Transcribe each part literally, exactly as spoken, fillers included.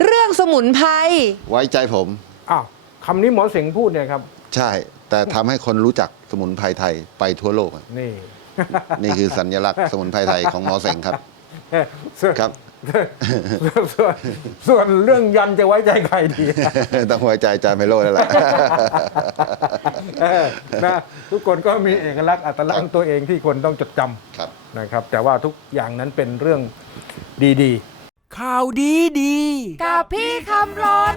เรื่องสมุนไพรไว้ใจผมอ้าวคำนี้หมอเสงพูดเนี่ยครับใช่แต่ทำให้คนรู้จักสมุนไพรไทยไปทั่วโลกนี่นี่คือสัญลักษณ์สมุนไพรไทยของหมอเสงครับครับส่วนส่วนเรื่องยันจะไว้ใจใครดีต้องไว้ใจอาจารย์ไพโรจน์แล้วล่ะนะทุกคนก็มีเอกลักษณ์อัตลักษณ์ของตัวเองที่คนต้องจดจำนะครับ แต่ว่าทุกอย่างนั้นเป็นเรื่องดีๆข่าวดีดีกับพี่คำรน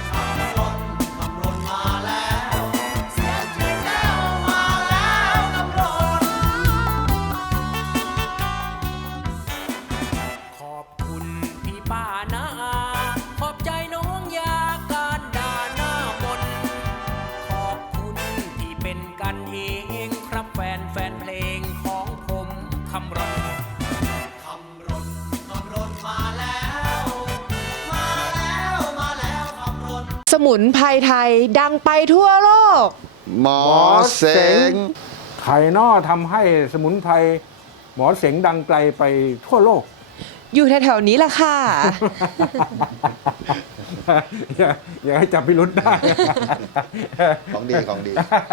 สมุนไพรไทยดังไปทั่วโลกหมอเสงไข่นอทำให้สมุนไพรหมอเสงดังไกลไปทั่วโลกอยู่แถวๆนี้แหละค่ะอย่าอย่าให้จับพิรุธได้ของดีของดี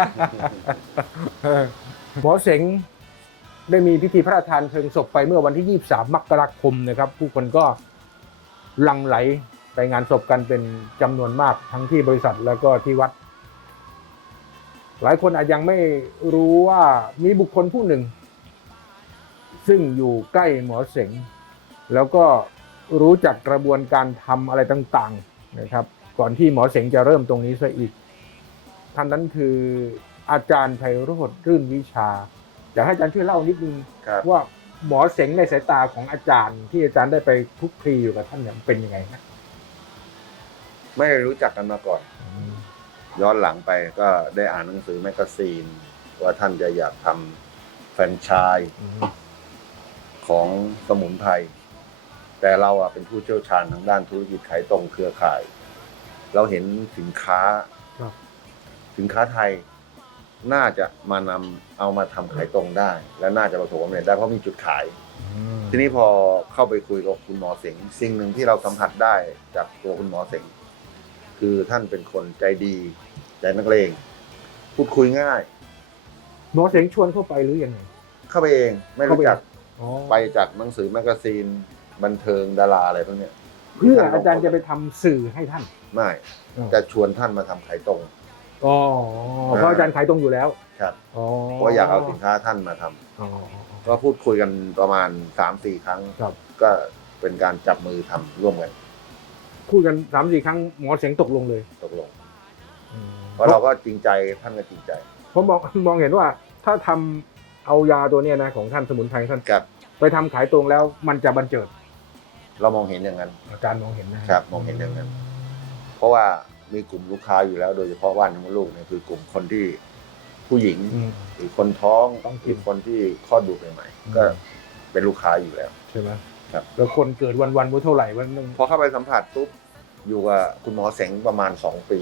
หมอเสงได้มีพิธีพระราชทานเพลิงศพไปเมื่อวันที่ยี่สิบสามมกราคมนะครับผู้คนก็หลั่งไหลไปงานศพกันเป็นจำนวนมากทั้งที่บริษัทแล้วก็ที่วัดหลายคนอาจยังไม่รู้ว่ามีบุคคลผู้หนึ่งซึ่งอยู่ใกล้หมอเสงแล้วก็รู้จักกระบวนการทำอะไรต่างๆนะครับก่อนที่หมอเสงจะเริ่มตรงนี้ซะอีกท่านนั้นคืออาจารย์ไพโรจน์รื่นวิชาอยากให้อาจารย์ช่วยเล่านิดนึงว่าหมอเสงในสายตาของอาจารย์ที่อาจารย์ได้ไปคลุกคลีอยู่กับท่านเนี่ยเป็นยังไงนะไม่รู้จักกันมาก่อนย้อนหลังไปก็ได้อ่านหนังสือแมกกาซีนว่าท่านจะอยากทำแฟรนไชส์ของสมุนไพรแต่เราอ่ะเป็นผู้เชี่ยวชาญทางด้านธุรกิจขายตรงเครือข่ายเราเห็นสินค้าสินค้าไทยน่าจะมานำเอามาทำขายตรงได้และน่าจะประสบความสำเร็จได้เพราะมีจุดขายทีนี้พอเข้าไปคุยกับคุณหมอเสงสิ่งหนึ่งที่เราสัมผัสได้จากตัวคุณหมอเสงคือท่านเป็นคนใจดีใจนักเลงพูดคุยง่ายหมอเสงชวนเข้าไปหรือยังไงเข้าไปเองไม่รู้จักไปจากหนังสือแมกกาซีนบันเทิงดาราอะไรพวกนี้เพื่ออาจารย์จะไปทำสื่อให้ท่านไม่จะชวนท่านมาทำขายตรงอ๋อเพราะอาจารย์ขายตรงอยู่แล้วครับเพราะอยากเอาสินค้าท่านมาทำก็พูดคุยกันประมาณ สามสี่ ครั้งก็เป็นการจับมือทำร่วมกันคุยกัน สามสี่ ครั้งหมอเสงตกลงเลยตกลงเพราะเราก็จริงใจท่านก็จริงใจเพราะมองมองเห็นว่าถ้าทำเอายาตัวนี้นะของท่านสมุนไพรท่านไปทำขายตรงแล้วมันจะบันเจิดเรามองเห็นอย่างนั้นอาจารย์มองเห็นนะครับมองเห็นอย่างนั้นเพราะว่ามีกลุ่มลูกค้าอยู่แล้วโดยเฉพาะว่านมดลูกเนี่ยคือกลุ่มคนที่ผู้หญิงหรือคนท้องต้องกินคนที่คลอดบุตรใหม่ๆก็เป็นลูกค้าอยู่แล้วใช่ไหมครับแล้วคนเกิดวันวันว่าเท่าไหร่วันนึงพอเข้าไปสัมผัสปุ๊บอยู่กับคุณหมอเสงประมาณสองปี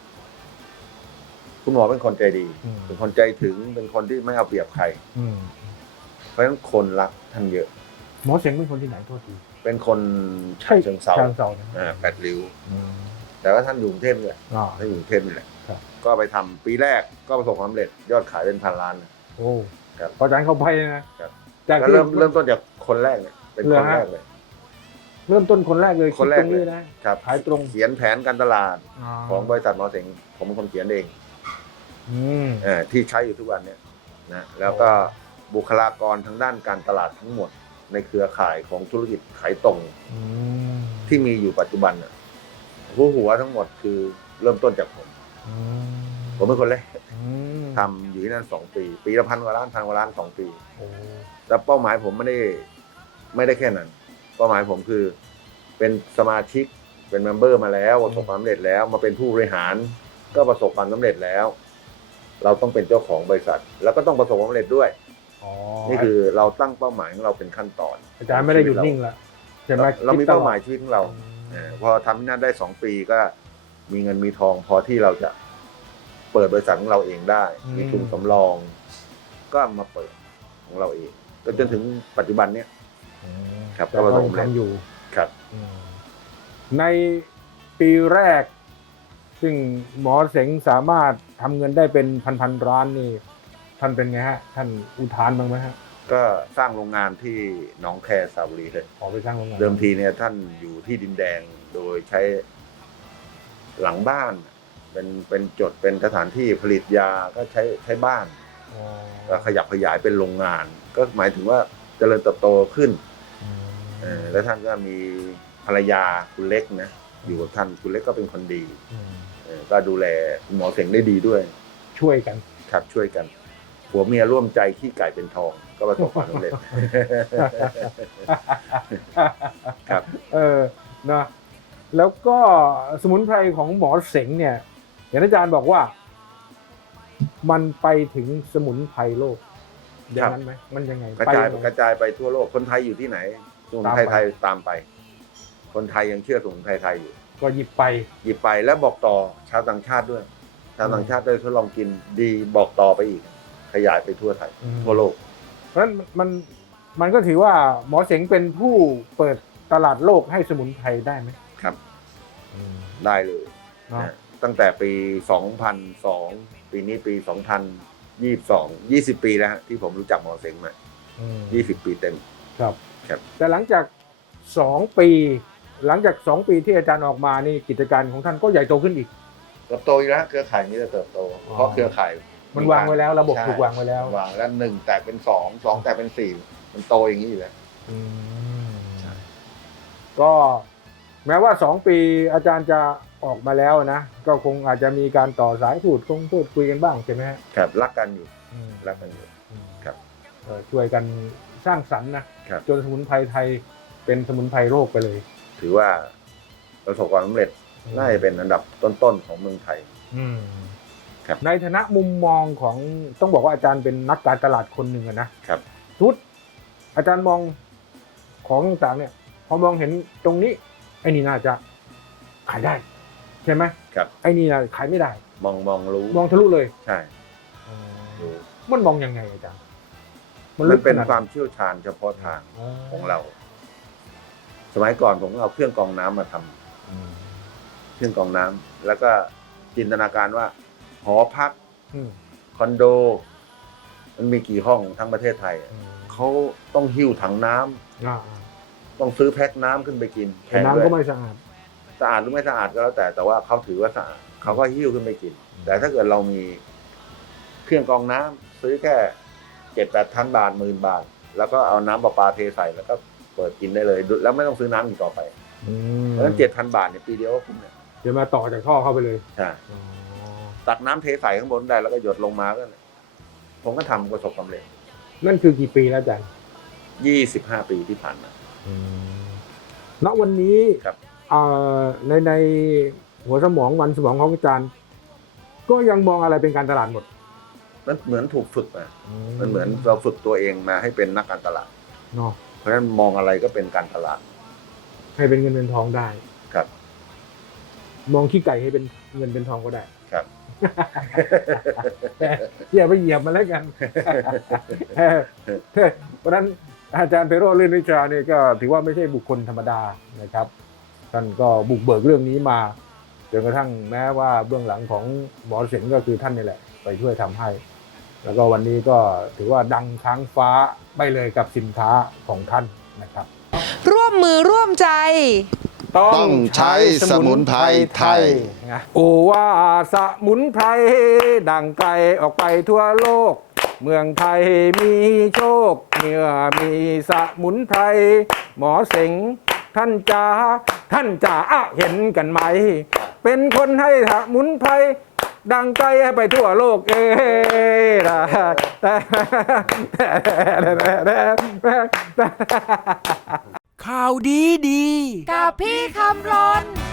คุณหมอเป็นคนใจดีเป็นคนใจถึงเป็นคนที่ไม่เอาเปรียบใครเพราะฉะนั้นคนรักท่านเยอะหมอเสงเป็นคนที่ไหนโทษทีเป็นคนฉะเชิงเทราอ่าแปดริ้วแต่ว่าท่านอยู่กรุงเทพเนี่ยท่านอยู่กรุงเทพนี่แหละก็ไปทำปีแรกก็ประสบความสำเร็จยอดขายเป็นพันล้านโอ้ครับพออาจารย์เข้าไปนะครับจากเริ่มเริ่มต้นจากคนแรกเนี่ยเป็นคนแรกเลยเริ่มต้นคนแรกเลยคนแรกเลยนะครับขายตรงเขียนแผนการตลาดของบริษัทหมอเสงผมเป็นคนเขียนเองอ่าที่ใช้อยู่ทุกวันเนี่ยนะแล้วก็บุคลากรทางด้านการตลาดทั้งหมดในเครือข่ายของธุรกิจขายตรงที่มีอยู่ปัจจุบันน่ะหัวหัวทั้งหมดคือเริ่มต้นจากผมผมเป็นคนแรกทำอยู่ที่นั่นสองปีปีละพันกว่าล้านพันกว่าล้านสองปีแล้วเป้าหมายผมไม่ได้ไม่ได้แค่นั้นเป้าหมายผมคือเป็นสมาชิกเป็นเมมเบอร์มาแล้วประสบความสำเร็จแล้วมาเป็นผู้บริหารก็ประสบความสำเร็จแล้วเราต้องเป็นเจ้าของบริษัทแล้วก็ต้องประสบความสำเร็จด้วยนี่คือเราตั้งเป้าหมายของเราเป็นขั้นตอนอาจารย์ไม่ได้หยุดนิ่งแล้วใช่ไหมเรามีเป้าหมายชีวิตของเราพอทำนั่นได้สองปีก็มีเงินมีทองพอที่เราจะเปิดบริษัทของเราเองได้มีทุนสำรองก็มาเปิดของเราเองจนถึงปัจจุบันเนี้ยครับก็ประสบความสำเร็จอยู่ครับในปีแรก ซึ่งหมอเสงสามารถทำเงินได้เป็นพันๆร้านนี่ท่านเป็นไงฮะท่านอุทานบ้างไหมฮะก็สร้างโรงงานที่หนองแคสระบุรีเลยออกไปสร้างโรงงานเดิมทีเนี่ยท่านอยู่ที่ดินแดงโดยใช้หลังบ้าน เป็นเป็นจดเป็นสถานที่ผลิตยาก็ใช้ใช้บ้านอ๋อก็ขยับขยายเป็นโรงงาน ก็หมายถึงว่าเจริญเติบโตขึ้นอืมเออแล้วท่านก็มีภรรยาคุณเล็กนะอยู่กับท่านคุณเล็กก็เป็นคนดีอืมเออก็ดูแลคุณหมอเสงได้ดีด้วยช่วยกันครับช่วยกันผัวเมียร่วมใจขี้ไก่เป็นทอง ก็ประสบความสำเร็จ ครับเออนะแล้วก็สมุนไพรของหมอเสงเนี่ยอย่างอาจารย์บอกว่า มันไปถึงสมุนไพรโลกอย่างนั้นไหมมันยังไงกระไปจายยังไงกระจายไปทั่วโลกคนไทยอยู่ที่ไหนสมุนไพรตามไปไทยตามไป คนไทยยังเชื่อสมุนไพรไทยอยู่ก็หยิบไปหยิบไปแล้วบอกต่อชาวต่างชาติด้วย ชาวต่างชาติได้ทดลองกินดีบอกต่อไปอีก ขยายไปทั่วไทยอืมทั่วโลกเพราะฉะนั้นมันมันก็ถือว่าหมอเสงเป็นผู้เปิดตลาดโลกให้สมุนไพรได้ไหมครับ ได้เลยเนาะนะตั้งแต่ปี สองพันสอง ปีนี้ปี สองพันยี่สิบสอง ยี่สิบ ปีแล้วฮะที่ผมรู้จักหมอเสงมาอืมยี่สิบ ปีเต็มครับครับแต่หลังจากสองปี หลังจากสองปีที่อาจารย์ออกมานี่กิจการของท่านก็ใหญ่โตขึ้นอีกเติบโตอีกแล้วเครือข่ายนี้จะเติบโตอ๋อเพราะเครือข่ายมันวางไว้แล้วระบบใช่ถูกวางไว้แล้ววางแล้วหนึ่งแตกเป็นสองสองแตกเป็นสี่มันโตอย่างนี้อยู่แล้วอืมใช่ก็แม้ว่าสองปีอาจารย์จะออกมาแล้วนะ ก็คงอาจจะมีการต่อสายพูดคงพูดคุยกันบ้างใช่ไหมฮะครับรักกันอยู่อืมรักกันอยู่อืมครับเอ่อช่วยกันสร้างสรรค์นะครับ จนสมุนไพรไทยเป็นสมุนไพรโลกไปเลยถือว่าประสบความสำเร็จน่าจะเป็นอันดับต้นๆของเมืองไทยอืมครับในฐานะมุมมองของต้องบอกว่าอาจารย์เป็นนักการตลาดคนหนึ่งอะนะครับ ทุกอาจารย์มองของต่างๆเนี่ยพอมองเห็นตรงนี้ไอ้นี่น่าจะขายได้ ใช่ไหมครับไอ้นี่น่ะขายไม่ได้มองมองรู้มองทะลุเลยใช่รู้มันมองยังไงอาจารย์มันลึกเป็นขดความเชี่ยวชาญเฉพาะทางอ๋อของเรา สมัยก่อนผมก็เอาเครื่องกรองน้ำมาทำอืมเครื่องกรองน้ำแล้วก็จินตนาการว่า หอพักอืมคอนโด มันมีกี่ห้องทั้งประเทศไทยอะอืมเขาต้องหิ้วถังน้ำอ่าต้องซื้อแพ็คน้ำขึ้นไปกินๆแต่น้ำด้ก็วยไม่สะอาดสะอาดหรือไม่สะอาดก็แล้วแต่แต่ว่าเขาถือว่าสะอาดเขาก็หิ้วขึ้นไปกินอืมแต่ถ้าเกิดเรามีเครื่องกรองน้ำซื้อแค่เจ็ดแปดพันบาทหมื่นบาท แล้วก็เอาน้ำประปาเทใส่แล้วก็เปิดกินได้เลย แล้วไม่ต้องซื้อน้ำอีกต่อไปอืมเพราะฉะนั้นเจ็ดพันบาทเนี่ยปีเดียวก็คุ้มเนี่ยเดี๋ยวมาต่อจากท่อเข้าไปเลยใช่อ๋อตักน้ำเทใส่ข้างบนได้แล้วก็หยดลงมาก็เนี่ยผมก็ทำประสบความสำเร็จนั่นคือกี่ปีแล้วอาจารย์ยี่สิบห้าปีที่ผ่านมาณวันนี้ครับเอ่อในในหัวสมองวันสมองของอาจารย์ ก็ยังมองอะไรเป็นการตลาดหมดมันเหมือนถูกฝึกมามันเหมือนเราฝึกตัวเองมาให้เป็นนักการตลาดเนาะเพราะฉะนั้นมองอะไรก็เป็นการตลาดให้เป็นเงินเป็นทองได้ครับมองขี้ไก่ให้เป็นเงินเป็นทองก็ได้ครับแต่อย่าไปเหยียบมันแล้วกัน เพราะฉะนั้นอาจารย์เปโรเล่นวิชาเนี่ยก็ถือว่าไม่ใช่บุคคลธรรมดานะครับท่านก็บุกเบิกเรื่องนี้มาจนกระทั่งแม้ว่าเบื้องหลังของหมอเสงก็คือท่านนี่แหละ ไปช่วยทำให้ แล้วก็วันนี้ก็ถือว่าดังค้างฟ้าไปเลยกับสินค้าของท่านนะครับร่วมมือร่วมใจต้องใช้สมุนไพรไทยโอว่าสมุนไพรดังไกลออกไปทั่วโลก เมืองไทยมีโชคเมื่อมีสมุนไพรหมอเสงท่านจ๋าท่านจ๋าเห็นกันไหม เป็นคนให้สมุนไพรดังไกลไปทั่วโลกเอ้ข่าวดีดีกับพี่คำรน